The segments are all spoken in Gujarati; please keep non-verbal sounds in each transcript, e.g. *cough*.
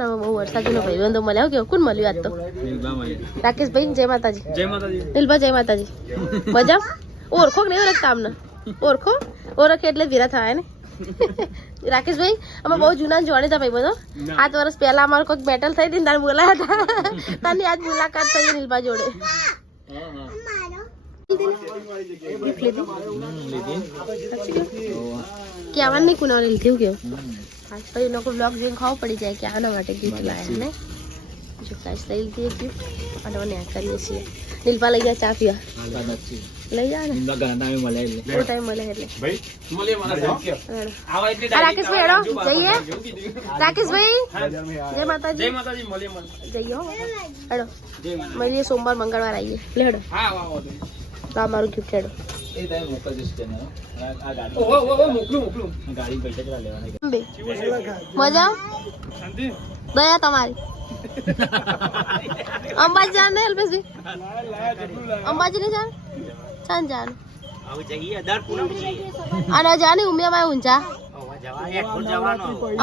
ને બહુ વરસાદીનો ભાઈબંધો મળ્યા. કે કોણ મળ્યું આજ તો? રાકેશભાઈ જય માતાજી. જય માતાજી. નીલભા જય માતાજી. મજા? ઓળખો કે નહીં ઓળખતા અમને ઓળખો? ઓળખે એટલે ધીરા થાય ને? *laughs* રાકેશભાઈ અમે બહુ જૂના જોડે હતા ભાઈ બધો આઠ વર્ષ પહેલા અમારે કોઈક બેટલ થઈ હતી તારે બોલાયા હતા. તારની આજ મુલાકાત થઈ નીલભા જોડે. કેવાનું નહીં કુના લીધું કેવું? પછી લોકો બ્લોગ જોઈને ખાવા પડી જાય કે આના માટે ગિફ્ટ લાયા ને જો કાંઈ લઈ લીધી એક અને મને આ કરીએ છીએ. નીલપા લઈ ગયા ચા પીવા. લઈ જા ને. એ ટાઈમ મળે એટલે હેડો. આ રાકેશભાઈ હેડો. જઈએ. રાકેશભાઈ. જય માતાજી. જય માતાજી. મળીએ મળીએ. જઈએ હો. હેડો. મળીએ સોમવાર મંગળવાર આવીએ. લે મારું હા વાહ વાહ તો આ મારું ગિફ્ટ હેડો ઓહો ઓહો મોકલું મોકલું. બે. મજા? શાંતિ? દયા તમારી. અંબાજી જાણ ને અલ્પેશભાઈ અંબાજી ને જાણ ચાન જાણ અને જાની ઉમિયામાં ઊંચા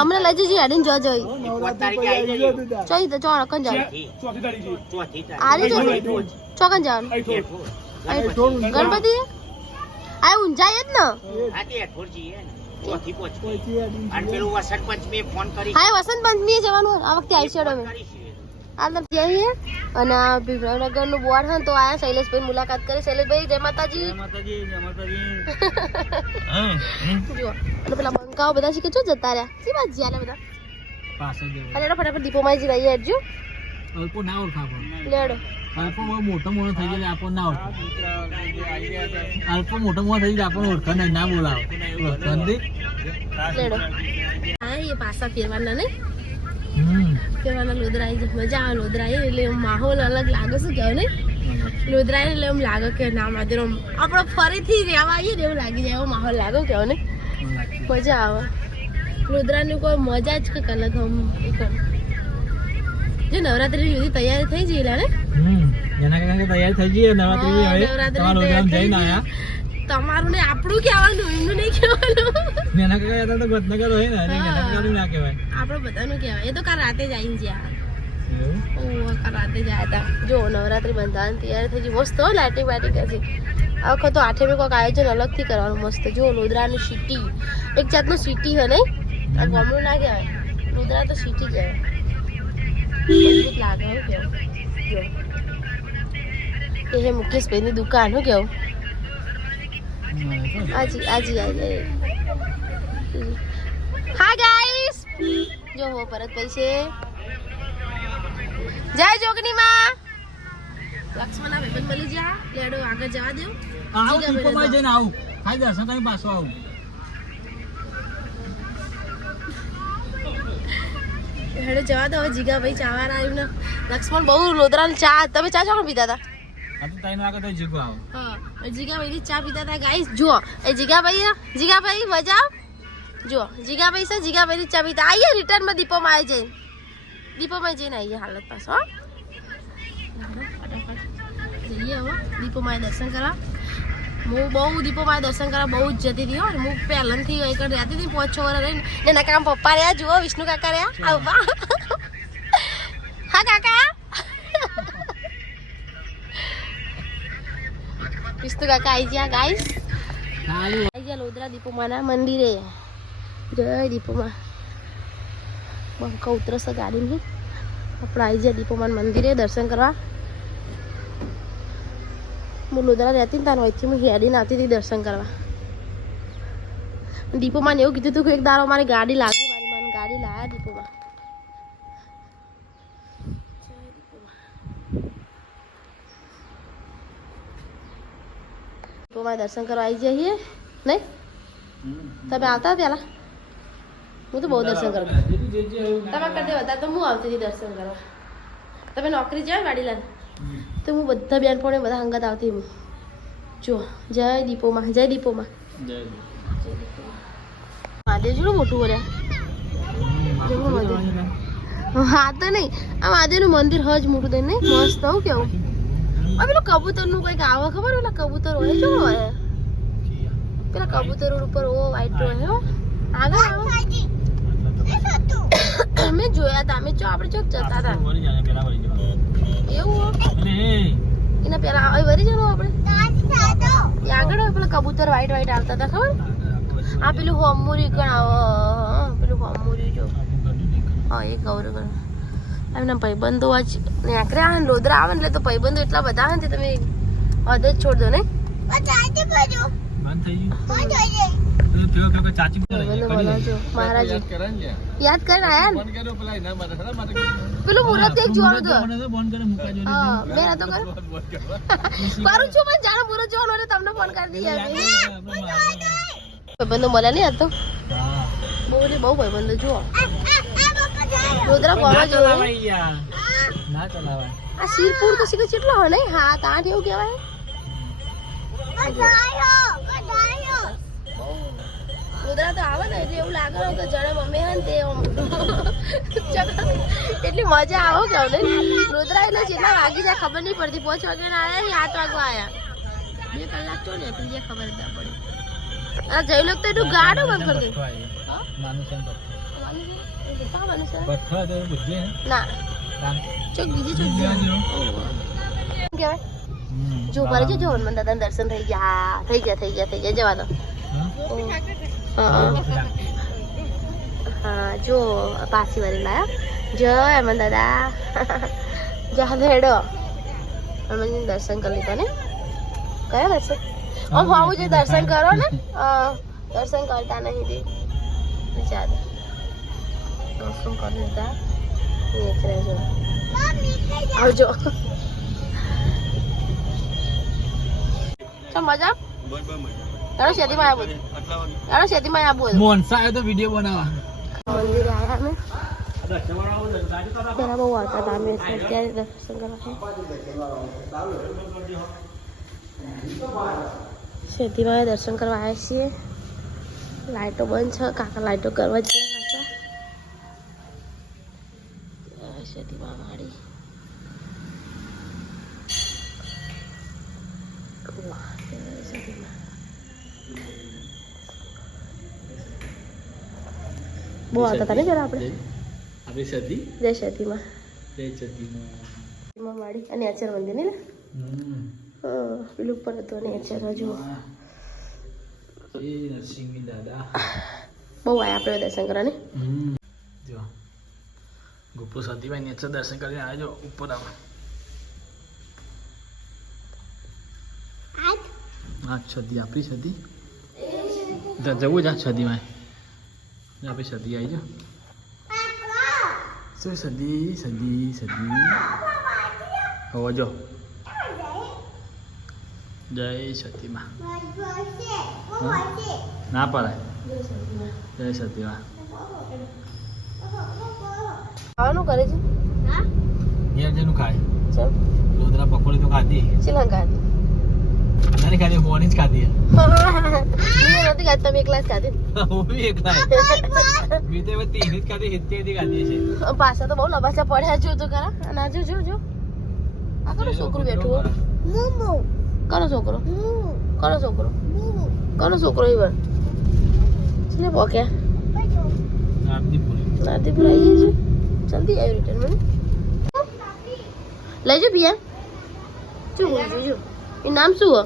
અમને લઈ જજે હેડીને જો જોઈ. ચોઈ તો ચો અકન જાવ ચોથી તારીખે. આરી ચોકન જાવ ગણપતિ? આ ઊંચા જ ને. હા વસંત પંચમી જવાનું આ તો આયા શૈલેષભાઈ મુલાકાત કરી. શૈલેષભાઈ જય માતાજી. *laughs* જુઓ. અને પેલા બંકાઓ બધા શીખે છો? જતા રહ્યા. શી વાત જ્યાં બધા? ફટાફટ દીપોમાં જ રહીએ હજુ ના ઓળખા લેડો. બહુ મોટો મોટો થઈ ગયો આપણને ના ઓળખા. અલ્પો મોટો મોટો થઈ ગયો આપણને ઓળખા. નહીં ના બોલાવો. ઓળખા હા એ પાછા ફેરવાના નહીં? ફેરવાના લોદરા આવી મજા આવે લોદરા એટલે માહોલ અલગ લાગે શું કહેવાય નહીં? લોદરા એટલે એમ લાગે કે ના માધેર આપણે ફરીથી રહેવા આવીએ ને એવું લાગી જાય એવો માહોલ લાગે કહેવાય ને મજા આવે. લોદરાની કોઈ મજા જ કંઈક અલગ આમ. જો નવરાત્રી બધી તૈયારી થઈ જઈ ને હમ એના કારણે તૈયાર થઈ જઈએ નવરાત્રી હવે. નવરાત્રી તમારા તૈયાર થઈ જઈને આયા તમારું ને આપણું કહેવાનું એમનું નહીં કહેવાનું. એના કારણે તો ગતનગર હોય ને એને. ગતનગર ના કહેવાય. આપણે બધાનું કહેવાય. એ તો કાલ રાતે જ આવીને જ્યાં. રાતે જ હતા જો નવરાત્રી બંધાવાની તૈયારી થઈ મસ્ત હો લાઇટિંગ વાઇટિંગ હતી આ વખત તો આઠેમી કોઈક આયોજન અલગથી કરવાનું મસ્ત. જો લોદરાની સિટી. એક જાતનું સિટી હે નહીં? આ ગામડું ના કહેવાય. લોદરા તો સિટી કહેવાય. મજબૂત લાગે હો કેવું. એ છે મુકેશભાઈની દુકાન હું કેવું? આજી આજી આજી હા ગાઈસ જો હો ભરતભાઈ છે. જય જોગની માં લક્ષ્મણ આ મળી જા. લેડો આગળ જવા દેવ આવું જઈને આવું. ખાઈ દર્શન પાછો આવું. હેડો જવા દો હવે જીગાભાઈ ચાવાના આવ્યું ને. લક્ષ્મણ બહુ લોદરાની ચા તમે ચા ચોકણ પીતા હતા? આ તો ત્રણ વાગે તો જીગો આવું. હા જીગાભાઈની ચા પીતા હતા. ગાઈસ જુઓ એ જીગાભાઈ જીગાભાઈ મજા જુઓ જીગાભાઈ છે જીગાભાઈની ચા પીતા. આવીએ રિટર્નમાં દીપોમાં આવી જઈને. દીપોમાં જઈને આવીએ હાલત પાછો જઈએ હવે દીપોમાં દર્શન કરવા. હું બહુ દીપોમાં દર્શન કરવા બહુ જ જતી હતી અને હું પહેલાંથી એક રહેતી હતી પાંચ છ વર્ષ રહીને. ને એના કામ પપ્પા રહ્યા જુઓ વિષ્ણુ કાકા રહ્યા. આવવા. હા કાકા. વિષ્ણુ કાકા આવી ગયા ગાઈસ આવી ગયા લોદરા દીપોમાના મંદિરે. જય દીપોમાં. બંકા ઉતરશે ગાડીની. આપણે આવી ગયા દીપોમાન મંદિરે દર્શન કરવા. હું રહેતી ને તાર વહીથી હું હેડીને આવતી હતી દર્શન કરવા. દીપોમાં એવું કીધું હતું કે એક દારો મારી ગાડી લાગી મારી મને ગાડી લાયા દીપોમાં. દીપોમાં દર્શન કરવા આવી જઈએ નહીં? તમે આવતા પેલા હું તો બહુ દર્શન કરું. તમે કરતા વધારે તો હું આવતી હતી દર્શન કરવા. તમે નોકરી જાય વાડીલાલ તો હું બધા બેન પણ બધા અંગત આવતી હું જો જય દીપોમાં જય દીપોમાં. મહાદેવ જોડું મોટું બોલ્યા હા તો નહીં. આ મહાદેવનું મંદિર હજ મોટું થઈને નહીં. મસ્ત હું કેવું. આ પેલું કબૂતરનું કંઈક આવે ખબર પેલા કબૂતર હોય જો હોય. પેલા કબૂતર ઉપર ઓ વાઈટ હોય હો. આગળ આવો. મેં જોયા હતા અમે જો આપણે ચોક જતા હતા એવું? એના પેલા હવે વરી જવાનું આપણે? આગળ હોય પેલા કબૂતર વાઈટ વાઈટ આવતા હતા ખબર? આ પેલું હોમુરી કણ આવે. પેલું હોમુરી જો. હા એ ગૌરવ કરો એમના ભાઈબંધો જ આવે ને લોદરા આવે ને એટલે તો ભાઈબંધો એટલા બધા આવે ને તમે હદ જ છોડ દો ને યાદ કરીને આયા ને? પેલા મુહૂર્ત કંઈક જોવાનું તો. ફોન કરે મુકા જોડે. હા મેં નતો કર્યો ફોન *laughs* કરું. છું પણ જાણે મુહૂર્ત જોવાનું એટલે તમને ફોન કરી દઈએ. કરે ભાઈબંધો મળ્યા નહીં હતો બહુ ને બહુ ભાઈબંધો જુઓ. યાર. ના ચલાવાય. આ શિરપુર તો શીખે કેટલો નહીં? હાથ આઠ એવું કહેવાય લોદરા તો આવે ને એટલે એવું લાગે તો જણે મમ્મી હે તે એટલી મજા આવો કે અમને રુદ્રા એટલે જેટલા વાગી જાય ખબર નહીં પડતી. પાંચ વાગે આવ્યા ને આઠ વાગવા આવ્યા બે કલાક તો ને એટલી ખબર ના પડી. આ જઈ લોક તો એટલું ગાડો બંધ કરી છે ને છે? ચોક બીજી ચોક કહેવાય. જો ઉપર જો જો હનુમાન દાદા દર્શન થઈ ગયા. થઈ ગયા થઈ ગયા થઈ ગયા. જવા દો. હા? હા, હા. હા જો પાસી વરી લાયા જય હનુમાન દાદા જા હેડો હનુમાનજી દર્શન કરી લીધા ને કયા દર્શન આમ આવું જે દર્શન કરો ને દર્શન કરતા નહીં દે વિચાર દર્શન કરી લીધા નીકળે જો આવજો તો મજા ચાલો શેતીમાં આવું ચાલો શેતીમાં આવું મોનસા આવ્યો તો વીડિયો બનાવવા મંદિરે આવ્યા અમે પેલા બહુ આવતા હતા અમે અત્યારે દર્શન કરવા શેતીમાં દર્શન કરવા આવ્યા છીએ લાઈટો બંધ છે કાકા લાઈટો કરવા જઈએ પાછા જય શેતીમાં માડી વાહ, જય શેતીમાં. બહુ આવતા હતા ને જરા આપણે આપણી સદી જય શેતીમાં જય સદીમાં માડી અને આચાર મંદિર ને. પેલું ઉપર હતું અને આચાર જો એ નરસિંહ દાદા. બહુ આયા આપણે દર્શન કરવાની. હમ. જો. ગુપ્પો સતીભાઈ નેચર દર્શન કરીને આવજો ઉપર આવો. હા છદી આપણી છદી જવું જવું જા છદીમાં આપણી છદી આવી જાઓ શું સદી સદી સદી હવે જો જય સતીમાં ના પડાય જય સતીમાં ખાવાનું કરે છે? ઘેર જેનું ખાય ચલ લોદરા પકોડી તો ખાધી શ્રીલંકા નથી ખાધી હોવાની જ ખાધી મેં નથી ખાધી તમે એકલા જ ખાધી. હું બી એકલા મેં તો બધી જ ખાધી હિત્તી હતી ખાધી છે. પાછા તો બહુ લબાસા પડ્યા જો તો ખરા. અને જો જો જો. આ કરો છોકરો બેઠું હો? કરો છોકરો. કરો છોકરો. કરો છોકરો ઈવર ચલે પોકે આપની પૂરી નાતી પર આવી છે. જલ્દી આવી રિટર્ન મને લેજો પિયા શું બોલ જો. એ નામ શું હો?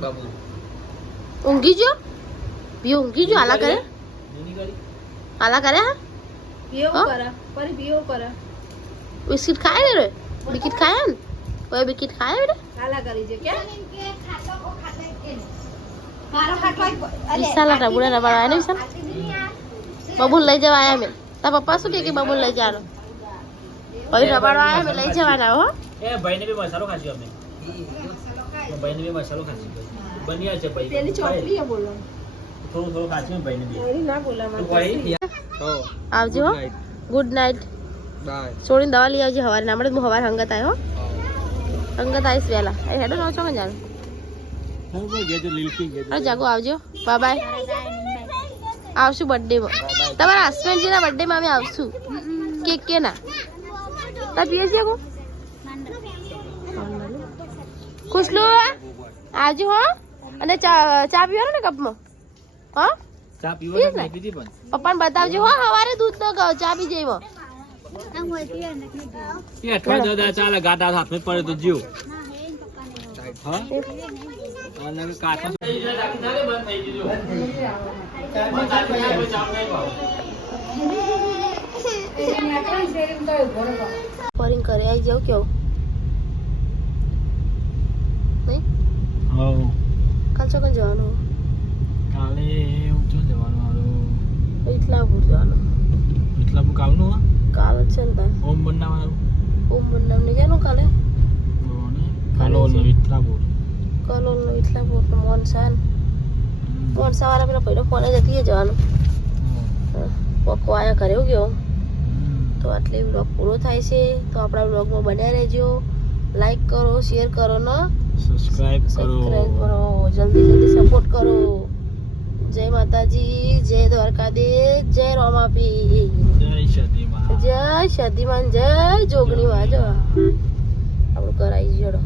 બાબુ. ઊંઘી જો. પિયો ઊંઘી જો આલા કરે. આલા કરે હા? બીઓ કરે હા બિસ્કિટ ખાય રે બિસ્કિટ ખાય ને? ઓય બિસ્કિટ ખાય રે? વિશાલ રબુડા રબાડવા આવ્યા ને? વિશાલ બબુલ લઈ જવા આયા મે. તા પપ્પા શું કે કે બબુલ લઈ જાનો ઓય રબાડવા આયા મે લઈ જવાના હો. એ ભાઈને બી મસાલો ખાજો અમે મસાલો બન્યા છે ભાઈ. પેલી ચોપડી બોલો. થોડું થોડું ખાધી ભાઈને બી. ના બોલા આવજો. હો ગુડ નાઇટ બાય છોડીને દવા લઈ આવજે હવારે. હમણાં હું હવારે હંગત આવ્યો હો. હંગત આવીશ વહેલા. અરે હેડો નવ છો ને જાણ અરે જાગો આવજો. બાય બાય આવશું બર્થડેમાં તમારા હસબન્ડજીના બર્થડેમાં અમે આવશું. કેક કે ના? તા પીએ છીએ ખુશલું આવજો હો. અને ચા ચા પીવાનો ને કપમાં? હા? ચા પીવો એ ને? પીધી પણ. પપ્પાને બતાવજો હો હવારે દૂધ તો ગયો ચા પી જઈવો એ અઠવા દાદા ચાલે ગાટા હાથમાં પડે તો જીવ. હા? અને કાચા ફરિંગ કરે આવી જાવ કેવું નહીં હવ કાલ ચોકન જવાનું? કાલે ઊંચો જવાનું હારું. ઇટલાપુર જવાનું. એટલા બુક આવનું હા? કાલ છે ને તાર. ઓમ બનાવવાનું. ઓમ બંને ને જવાનું કાલે કાલો વિઠલાપુર કલોલ નો ઇટલાપુર નો. મોનસાન મોનસા વાળા પેલા પહેલો ફોને જતી જવાનું. પપ્પો આયા કરે એવું ગયો. તો આટલે બ્લોગ પૂરો થાય છે. તો આપણા બ્લોગમાં બન્યા રહેજો. લાઈક કરો શેર કરો ને. સબસ્ક્રાઇબ કરો. કરો. જલ્દી જલ્દી સપોર્ટ કરો. જય માતાજી જય દ્વારકાધીશ જય રોમાપી જય સતીમાં જય સતીમાં જય જોગણી વાજો આપણું કરાવી જડો.